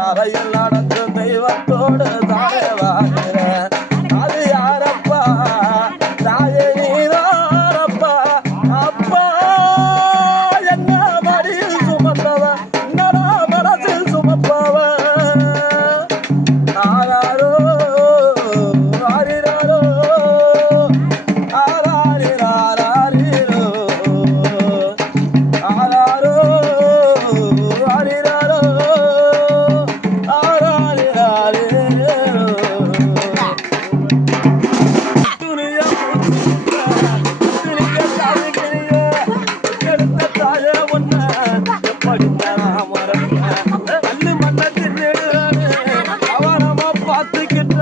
தரையில் நடந்து தெய்வத்தோடு தானே வாழ்கிறேன். அது யாரப்பா? தாயே நீதானப்பா. அப்பா என்ன மடியில் சுமந்தவ, என்னடா மனசில் சுமப்பவ. ஆராரோ ஆரிராரோ ஆராரிராரோ ஆராரோ ஆரிராரோ ஆராரிராரோ. துணிய துணிக்க தாய்கிறிய எடுத்த தாய ஒன்ன எப்படி நான் மறப்பேன். கல்லு மண்ண தின்னுடுறானு அவனமா பார்த்துக்கிட்ட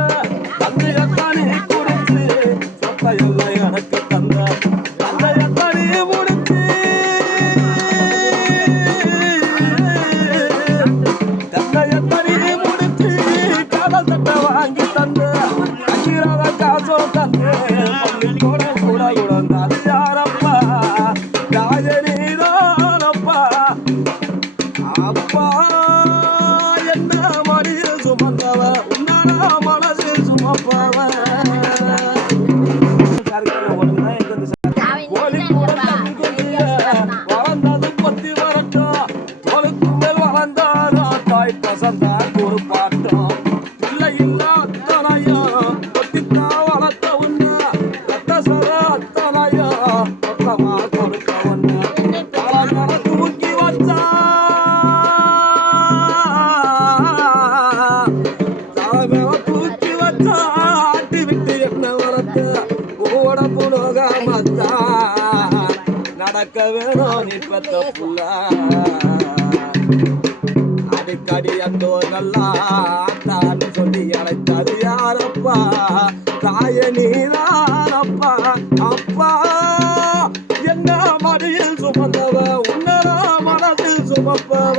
தந்தையத்தானே குடிச்சு சொத்தையெல்லாம் எனக்கு தந்த தந்தையத்தானே முடிச்சு தந்தையத்தானே முடிச்சு காதல் தட்டை வாங்கி தந்த அங்கிராத காசோ தந்து கூட கூட உடந்த. அது யாரப்பா? ராஜனீதானப்பா. அப்பா என்ன மடியில் சுமந்தவ, உன்னடா மனசில் சுமப்பவ. கோழி கூட தண்ணி குடிய வளர்ந்தது கொத்தி வரட்டும். தோளுக்கு மேல் வளர்ந்தாரோ தாய் பசந்தான் ஒரு பாட்டம். இல்லை இல்ல அத்தனையும் கொத்தித்தான் வளர்த்த உன்ன ரத்த சர அத்தனையும் மொத்தமா கொடுத்த உன்ன தலங்கட தூக்கி வச்சா தலைமையில தூக்கி வச்சா ஆட்டி விட்டு என்ன வளர்த்த கூட புலோக மத்தா நடக்க வேணும் நீ பெத்த புள்ள. அடிக்கடி அந்தோர்கள்லாம் சொல்லி அழைத்தது யாரப்பா? தாய நீதானப்பா. அப்பா என்ன மடியில் சுமந்தவ, உன்னரா மனதில் சுமப்பவ.